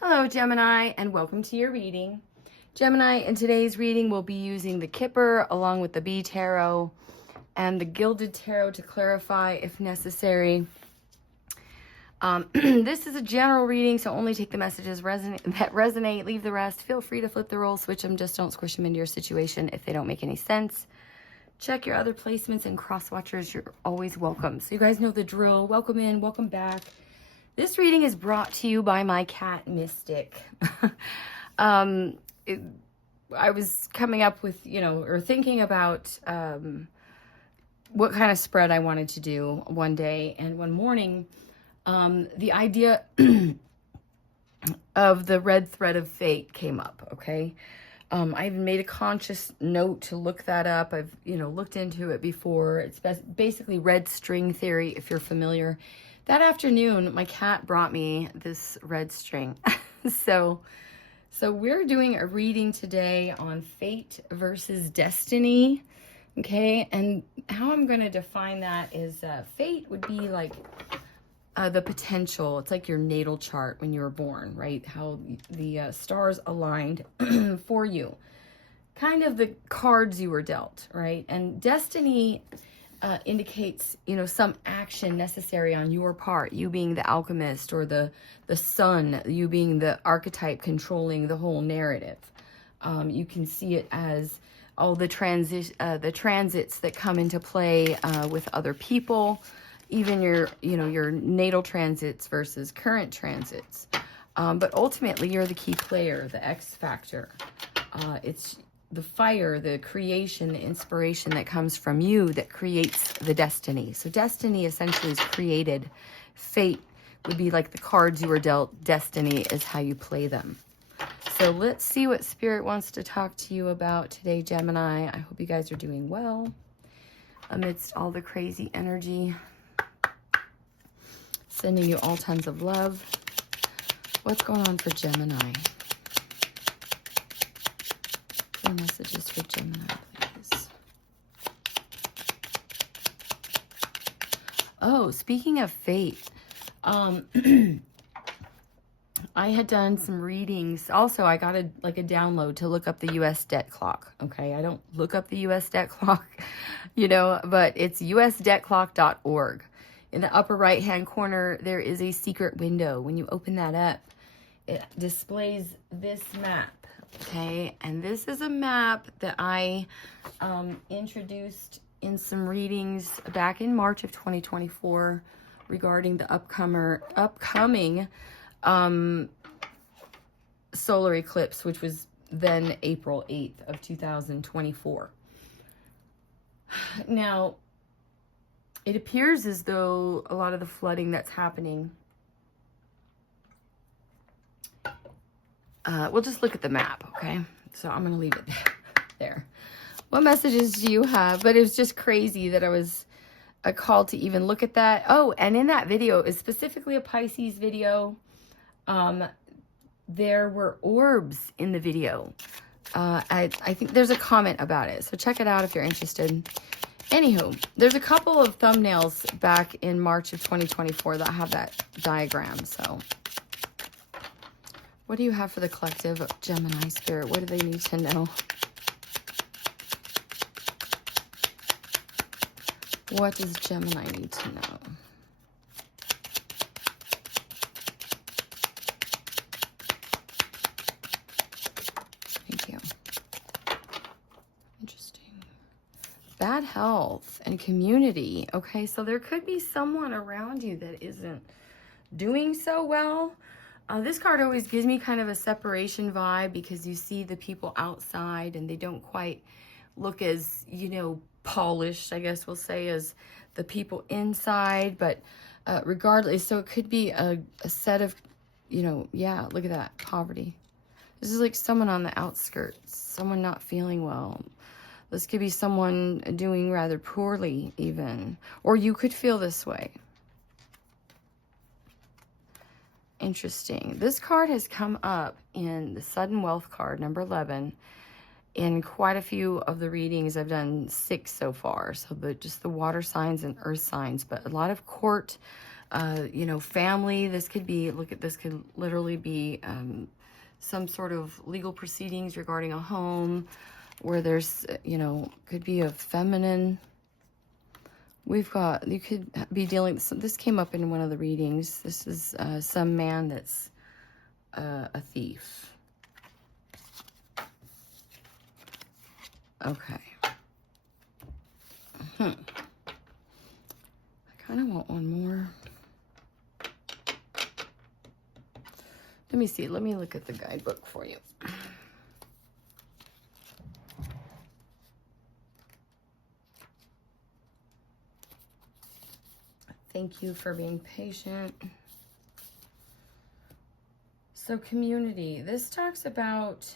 Hello, Gemini, and welcome to your reading. Gemini, in today's reading, we'll be using the Kipper along with the B Tarot and the Gilded Tarot to clarify if necessary. This is a general reading, so only take the messages that resonate, leave the rest. Feel free to flip the roles, switch them, just don't squish them into your situation if they don't make any sense. Check your other placements and cross watchers. You're always welcome. So you guys know the drill. Welcome in, welcome back. This reading is brought to you by my cat, Mystic. I was coming up with, or thinking about what kind of spread I wanted to do one day. And one morning, the idea of the red thread of fate came up, okay? I even made a conscious note to look that up. I've, looked into it before. It's basically red string theory, if you're familiar. That afternoon, my cat brought me this red string. So we're doing a reading today on fate versus destiny, okay? And how I'm going to define that is fate would be like the potential. It's like your natal chart when you were born, right? How the stars aligned for you. Kind of the cards you were dealt, right? And destiny indicates, some action necessary on your part, you being the alchemist or the sun, you being the archetype controlling the whole narrative. You can see it as all the transits that come into play with other people, even your natal transits versus current transits. But ultimately, you're the key player, the X factor. It's the fire, the creation, the inspiration that comes from you that creates the destiny. So destiny essentially is created. Fate would be like the cards you were dealt. Destiny is how you play them. So let's see what Spirit wants to talk to you about today, Gemini. I hope you guys are doing well amidst all the crazy energy. Sending you all tons of love. What's going on for Gemini? Messages for Gemini, please. Oh, speaking of fate, I had done some readings. Also, I got a download to look up the U.S. debt clock. Okay, I don't look up the U.S. debt clock, but it's usdebtclock.org. In the upper right-hand corner, there is a secret window. When you open that up, it displays this map. Okay, and this is a map that I introduced in some readings back in March of 2024 regarding the upcoming solar eclipse, which was then April 8th of 2024. Now, it appears as though a lot of the flooding that's happening, we'll just look at the map, okay? So I'm going to leave it there. What messages do you have? But it was just crazy that I was called to even look at that. Oh, and in that video, is specifically a Pisces video. There were orbs in the video. I think there's a comment about it. So check it out if you're interested. Anywho, there's a couple of thumbnails back in March of 2024 that have that diagram, so... What do you have for the collective, Gemini Spirit? What do they need to know? What does Gemini need to know? Thank you. Interesting. Bad health and community. Okay, so there could be someone around you that isn't doing so well. This card always gives me kind of a separation vibe because you see the people outside and they don't quite look as, polished, I guess we'll say, as the people inside. But regardless, so it could be a set of, yeah, look at that, poverty. This is like someone on the outskirts, someone not feeling well. This could be someone doing rather poorly even, or you could feel this way. Interesting. This card has come up in the Sudden Wealth card, number 11, in quite a few of the readings. I've done 6 so far. So just the water signs and earth signs, but a lot of court You know, family. This could be, look at this, could literally be some sort of legal proceedings regarding a home where there's, you know, could be a feminine. We've got, you could be dealing, this came up in one of the readings. This is some man that's a thief. Okay. I kind of want one more. Let me see. Let me look at the guidebook for you. Thank you for being patient. So community. This talks about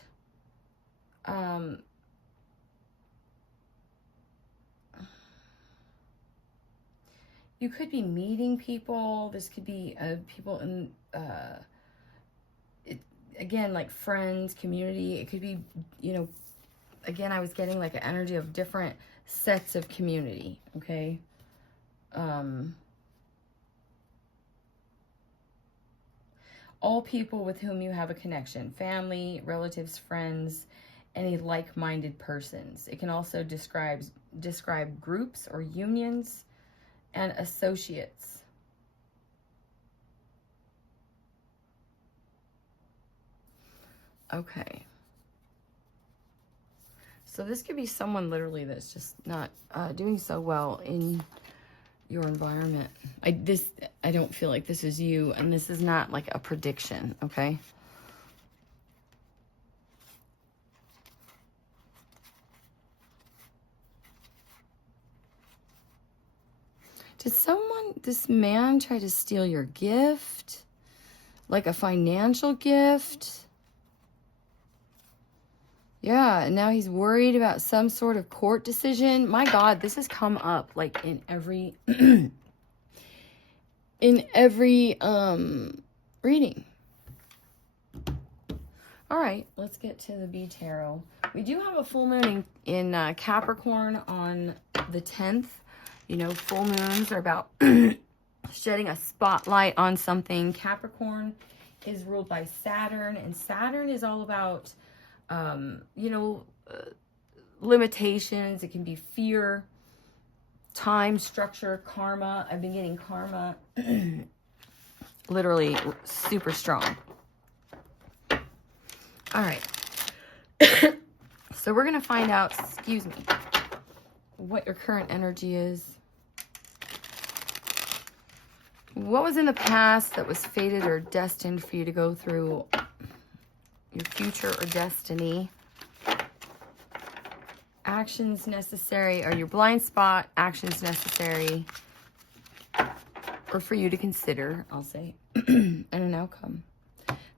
you could be meeting people. This could be people in again, like friends, community. It could be, you know, again, I was getting like an energy of different sets of community, okay? All people with whom you have a connection, family, relatives, friends, any like-minded persons. It can also describe groups or unions and associates. Okay. So this could be someone literally that's just not doing so well in your environment. I don't feel like this is you, and this is not like a prediction, okay? Did this man try to steal your gift? Like a financial gift? Yeah, and now he's worried about some sort of court decision. My God, this has come up like in every in every reading. All right, let's get to the B Tarot. We do have a full moon in Capricorn on the 10th. You know, full moons are about shedding a spotlight on something. Capricorn is ruled by Saturn, and Saturn is all about you know, limitations. It can be fear, time, structure, karma. I've been getting karma literally super strong. All right. So we're going to find out, excuse me, what your current energy is. What was in the past that was fated or destined for you to go through? Your future or destiny. Actions necessary, or your blind spot, actions necessary, or for you to consider, I'll say, and an outcome.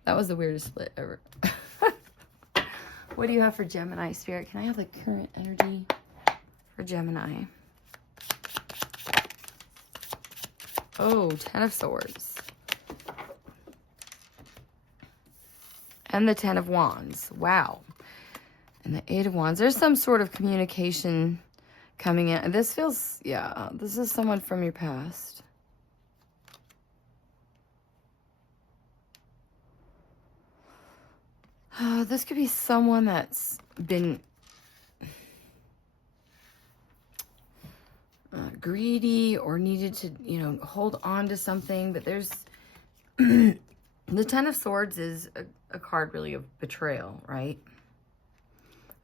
That was the weirdest split ever. What do you have for Gemini, Spirit? Can I have the current energy for Gemini? Oh, 10 of Swords. And the 10 of Wands. Wow. And the 8 of Wands. There's some sort of communication coming in. This feels, yeah, this is someone from your past. This could be someone that's been greedy or needed to, you know, hold on to something. But there's the 10 of Swords is a card really of betrayal, right?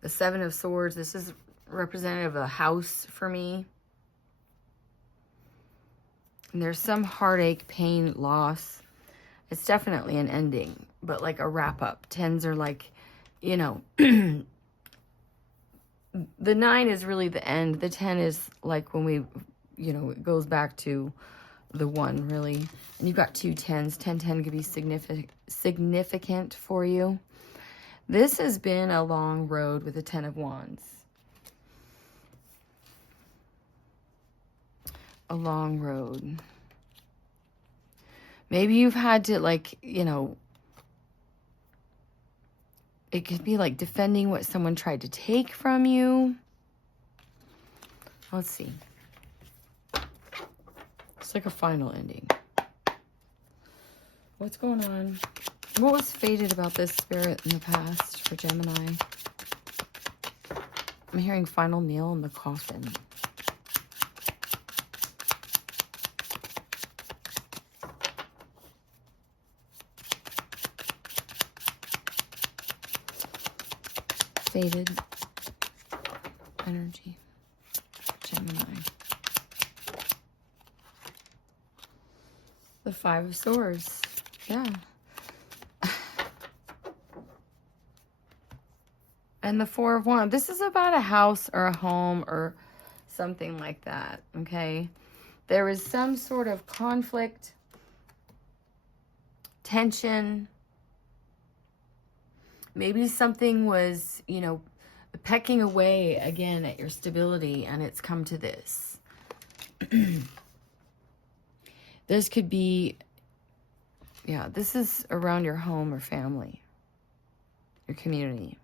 The 7 of Swords, this is representative of a house for me. And there's some heartache, pain, loss. It's definitely an ending, but like a wrap up. 10s are like, you know, the 9 is really the end. The 10 is like when we, you know, it goes back to the 1 really. And you've got 2 10s. 10 could be significant for you. This has been a long road with the 10 of Wands. A long road. Maybe you've had to, like, you know, it could be like defending what someone tried to take from you. Let's see. It's like a final ending. What's going on? What was fated about this spirit in the past for Gemini? I'm hearing final nail in the coffin. Fated energy, Gemini. The Five of Swords. Yeah. And the Four of Wands. This is about a house or a home or something like that, okay? There is some sort of conflict, tension. Maybe something was, you know, pecking away again at your stability, and it's come to this. This could be, yeah, this is around your home or family, your community.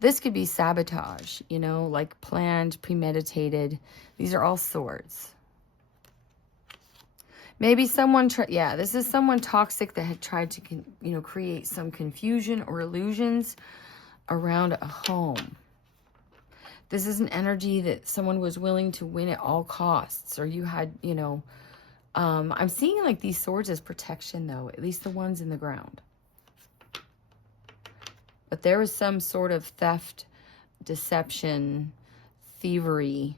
This could be sabotage, you know, like planned, premeditated. These are all swords. Maybe someone, yeah, this is someone toxic that had tried to, you know, create some confusion or illusions around a home. This is an energy that someone was willing to win at all costs, or you had, you know, I'm seeing like these swords as protection though, at least the ones in the ground. But there was some sort of theft, deception, thievery.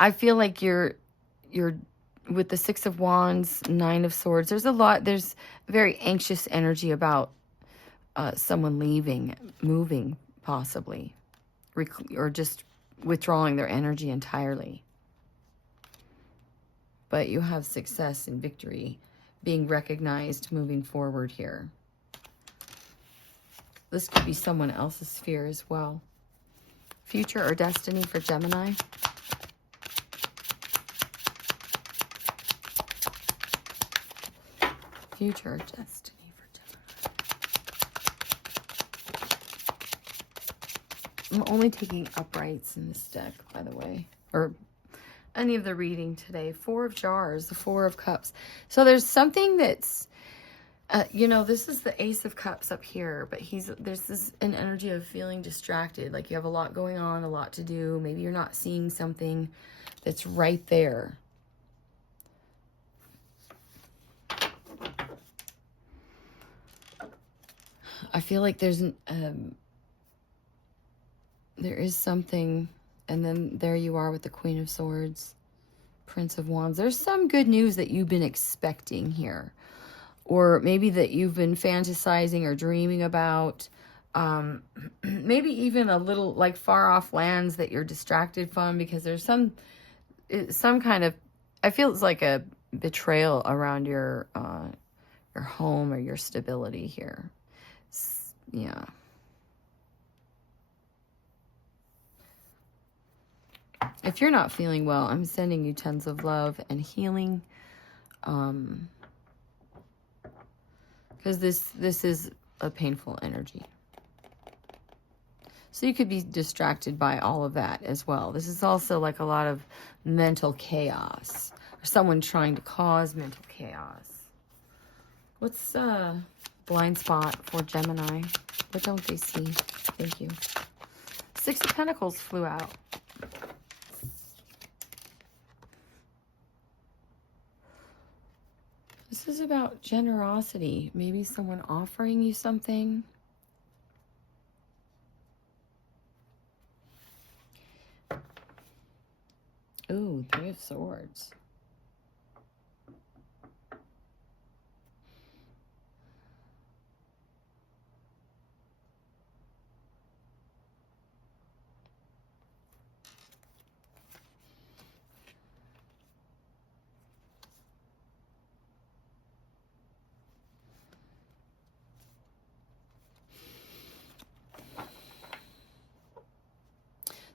I feel like you're with the Six of Wands, Nine of Swords. There's a lot. There's very anxious energy about someone leaving, moving, possibly, or just withdrawing their energy entirely. But you have success and victory being recognized moving forward here. This could be someone else's sphere as well. Future or destiny for Gemini. Future or destiny for Gemini. I'm only taking uprights in this deck, by the way. Or any of the reading today. Four of Jars, the Four of Cups. So there's something that's, you know, this is the Ace of Cups up here, but there's an energy of feeling distracted. Like you have a lot going on, a lot to do. Maybe you're not seeing something that's right there. I feel like there is something, and then there you are with the Queen of Swords, Prince of Wands. There's some good news that you've been expecting here, or maybe that you've been fantasizing or dreaming about. Maybe even a little like far off lands that you're distracted from, because there's some kind of, I feel it's like a betrayal around your home or your stability here. Yeah. If you're not feeling well, I'm sending you tons of love and healing. Because this is a painful energy. So you could be distracted by all of that as well. This is also like a lot of mental chaos, or someone trying to cause mental chaos. What's blind spot for Gemini? What don't they see? Thank you. Six of Pentacles flew out. This is about generosity. Maybe someone offering you something. Ooh, Three of Swords.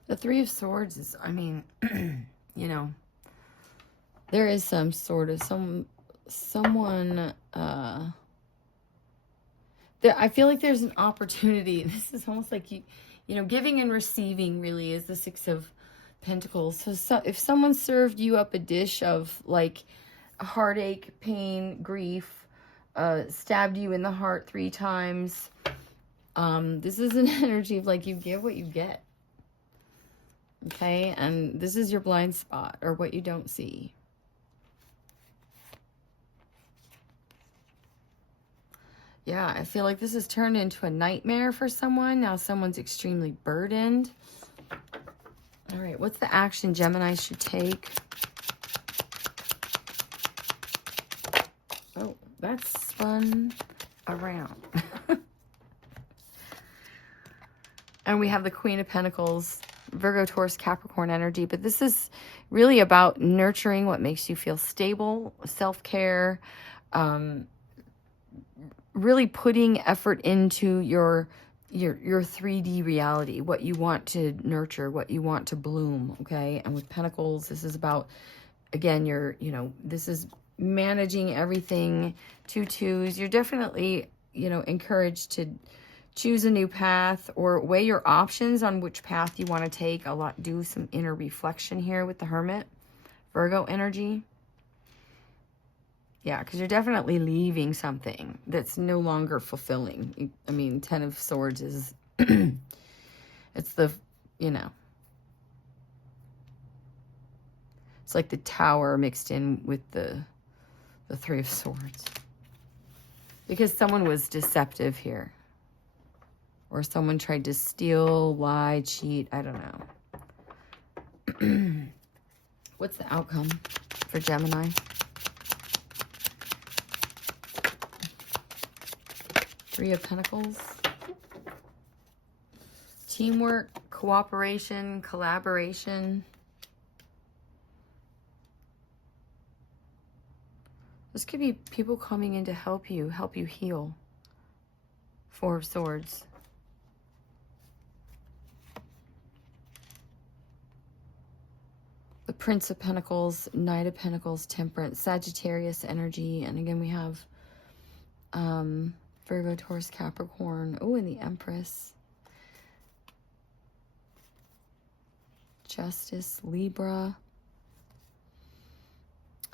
The Three of Swords is, I mean, you know, there is some sort of, someone, there, I feel like there's an opportunity. This is almost like you you know, giving and receiving really is the Six of Pentacles. So if someone served you up a dish of like heartache, pain, grief, stabbed you in the heart 3 times, this is an energy of like you give what you get. Okay, and this is your blind spot or what you don't see. Yeah, I feel like this has turned into a nightmare for someone. Now someone's extremely burdened. All right, what's the action Gemini should take? Oh, that's spun around. And we have the Queen of Pentacles, Virgo, Taurus, Capricorn energy. But this is really about nurturing what makes you feel stable, self-care, really putting effort into your 3D reality, what you want to nurture, what you want to bloom, okay? And with Pentacles, this is about, again, this is managing everything. 2 2s. You're definitely, encouraged to choose a new path or weigh your options on which path you want to take. Do some inner reflection here with the Hermit, Virgo energy. Yeah, because you're definitely leaving something that's no longer fulfilling. I mean, 10 of Swords is, it's the, it's like the Tower mixed in with the 3 of Swords. Because someone was deceptive here. Or someone tried to steal, lie, cheat. I don't know. What's the outcome for Gemini? Three of Pentacles. Teamwork, cooperation, collaboration. This could be people coming in to help you heal. 4 of Swords. The Prince of Pentacles, Knight of Pentacles, Temperance, Sagittarius energy. And again, we have Virgo, Taurus, Capricorn. Oh, and the Empress. Justice, Libra.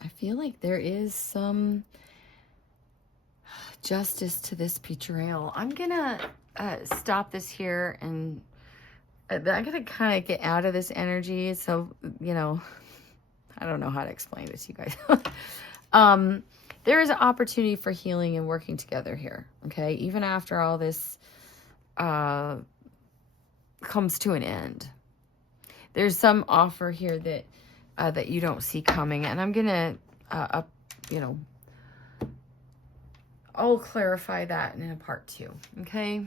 I feel like there is some justice to this betrayal. I'm going to stop this here, and I'm going to kind of get out of this energy. So, I don't know how to explain this to you guys. There is an opportunity for healing and working together here, okay? Even after all this comes to an end. There's some offer here that you don't see coming. And I'm going to, I'll clarify that in a part 2, okay?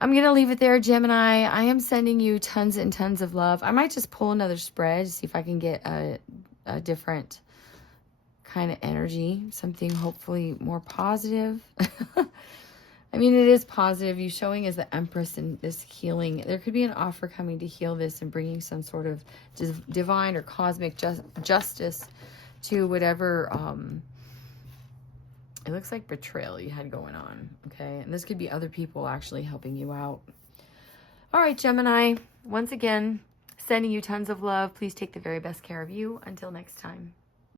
I'm going to leave it there, Gemini. I am sending you tons and tons of love. I might just pull another spread, see if I can get a different kind of energy, something hopefully more positive. I mean, it is positive. You showing as the Empress and this healing. There could be an offer coming to heal this and bringing some sort of divine or cosmic justice to whatever, it looks like betrayal you had going on, okay? And this could be other people actually helping you out. All right, Gemini, once again, sending you tons of love. Please take the very best care of you. Until next time.